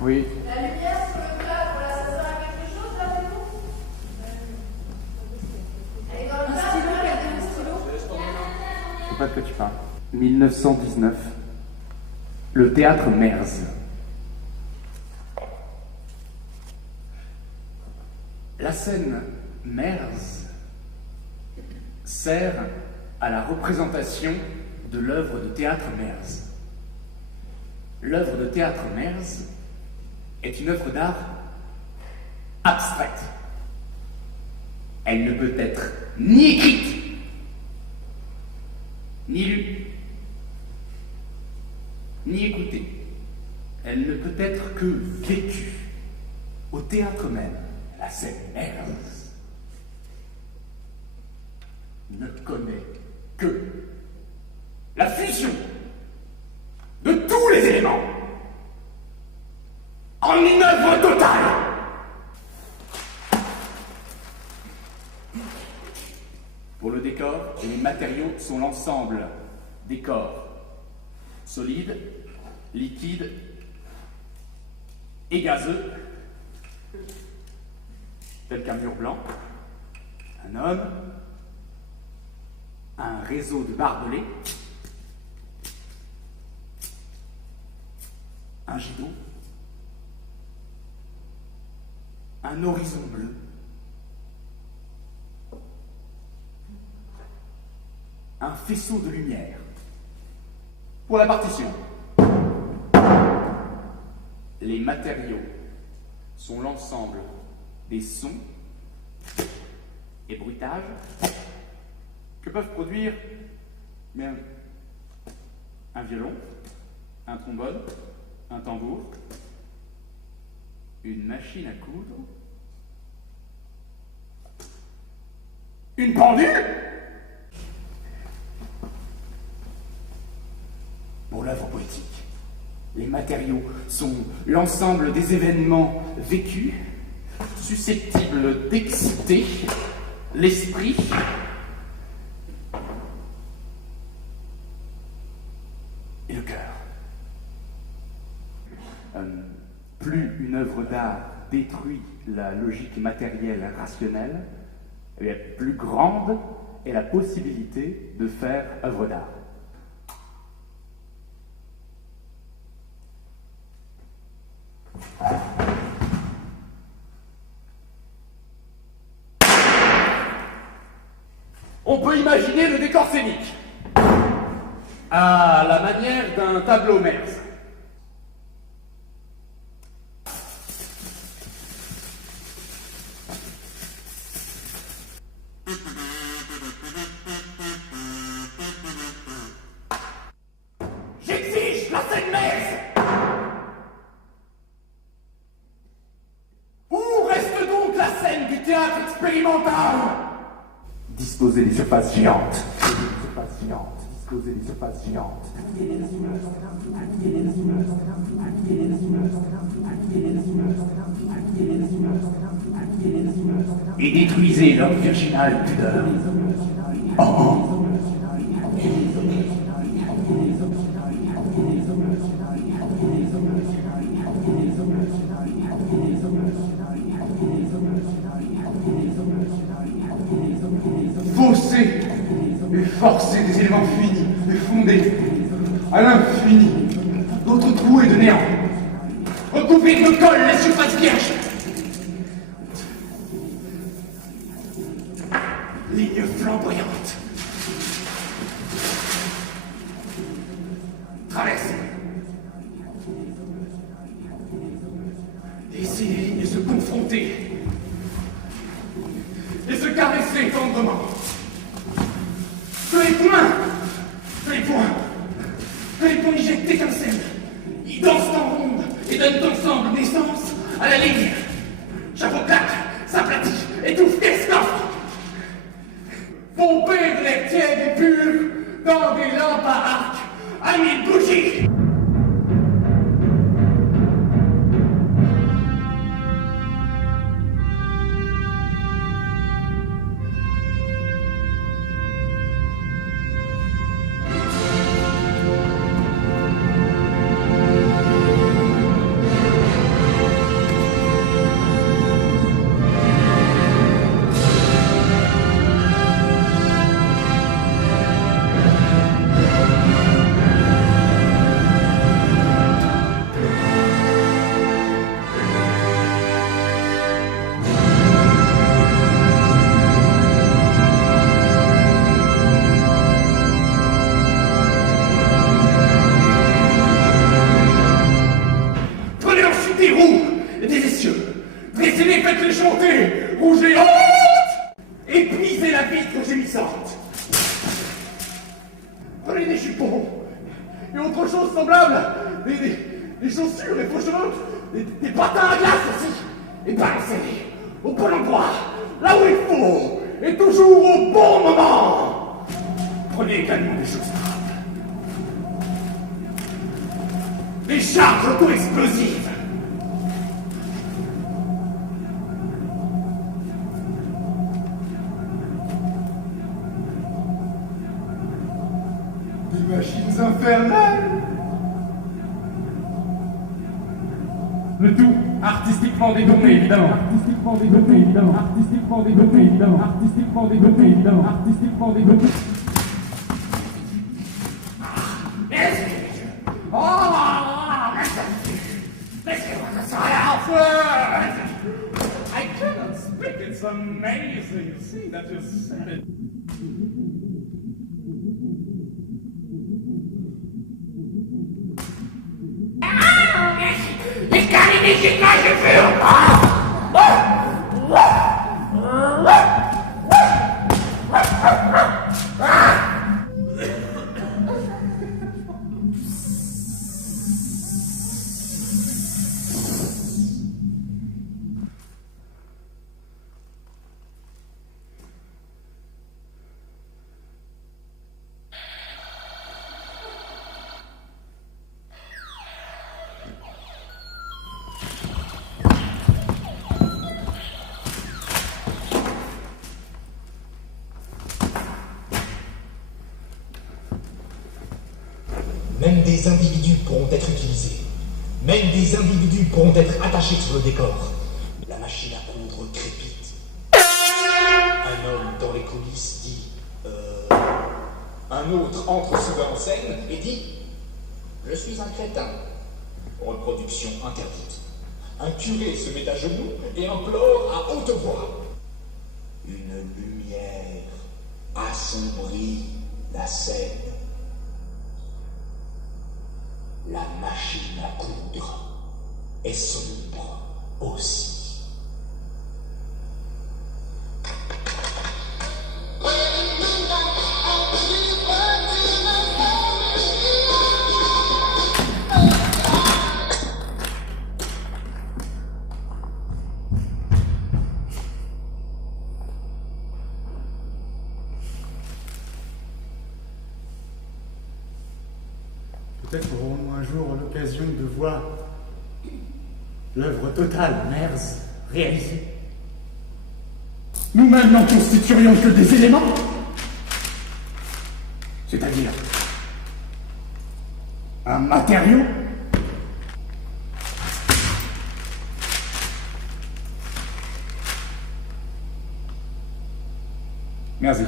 Oui. La lumière sur le cadre, là, ça sert à quelque chose, là, c'est bon? Elle est dans le cadre. Un stylo, quelqu'un un stylo? Je sais pas de quoi tu parles. 1919. Le théâtre Merz. La scène Merz sert à la représentation de l'œuvre de théâtre Merz. L'œuvre de théâtre Merz est une œuvre d'art abstraite. Elle ne peut être ni écrite, ni lue, ni écoutée. Elle ne peut être que vécue au théâtre même. La scène Merz ne connaît que la fusion de tous les éléments en une œuvre totale. Pour le décor, les matériaux sont l'ensemble des corps solides, liquides et gazeux, tel qu'un mur blanc, un homme, un réseau de barbelés, un jet d'eau, un horizon bleu, un faisceau de lumière. Pour la partition, les matériaux sont l'ensemble des sons et bruitages que peuvent produire bien, un violon, un trombone, un tambour, une machine à coudre, une pendule. Pour l'œuvre poétique, les matériaux sont l'ensemble des événements vécus, susceptibles d'exciter l'esprit et le cœur. Plus une œuvre d'art détruit la logique matérielle rationnelle, eh bien, plus grande est la possibilité de faire œuvre d'art. On peut imaginer le décor scénique à la manière d'un tableau Merz. J'exige la scène Merz. Où reste donc la scène du théâtre expérimental? Disposer des surfaces géantes. Disposer des surfaces géantes. Et détruisez leur virginale pudeur. Oh. Fausser et forcer des éléments finis et fondés à l'infini d'autres trous et de néant. Recouvrir de colle les surfaces vierges. Lignes flamboyantes. Traverser. Laisser les lignes se confronter et se caresser tendrement. Que les points éjectés qu'étincellent, ils dansent en ronde et donnent ensemble naissance à la ligne. Chapeau claque, s'aplatit, étouffe, escoffe. Pomper de l'air tiède et pur dans des lampes à arc à 1000 bougies. d'autres choses semblables. Des chaussures, des faux cheveux, des patins à glace aussi. Et balancez-les au bon endroit, là où il faut, et toujours au bon moment. Prenez également des choses simples. Des charges auto-explosives. Des machines infernales. Le tout artistiquement détourné, évidemment. Artistiquement détourné, évidemment. Artistiquement détourné, évidemment. Artistiquement détourné, évidemment. Artistiquement détourné. I cannot speak, it's amazing. See that you said it. Ich kann ihn nicht in Gleiche führen! Même des individus pourront être utilisés. Même des individus pourront être attachés sur le décor. La machine à coudre crépite. Un homme dans les coulisses dit Un autre entre soudain en scène et dit Je suis un crétin. Reproduction interdite. Un curé se met à genoux et implore à haute voix. Une lumière assombrit la scène. La machine à coudre est sombre aussi. Peut-être aurons-nous un jour l'occasion de voir l'œuvre totale Mers réalisée. Nous-mêmes n'en constituerions que des éléments. C'est-à-dire un matériau. Merci.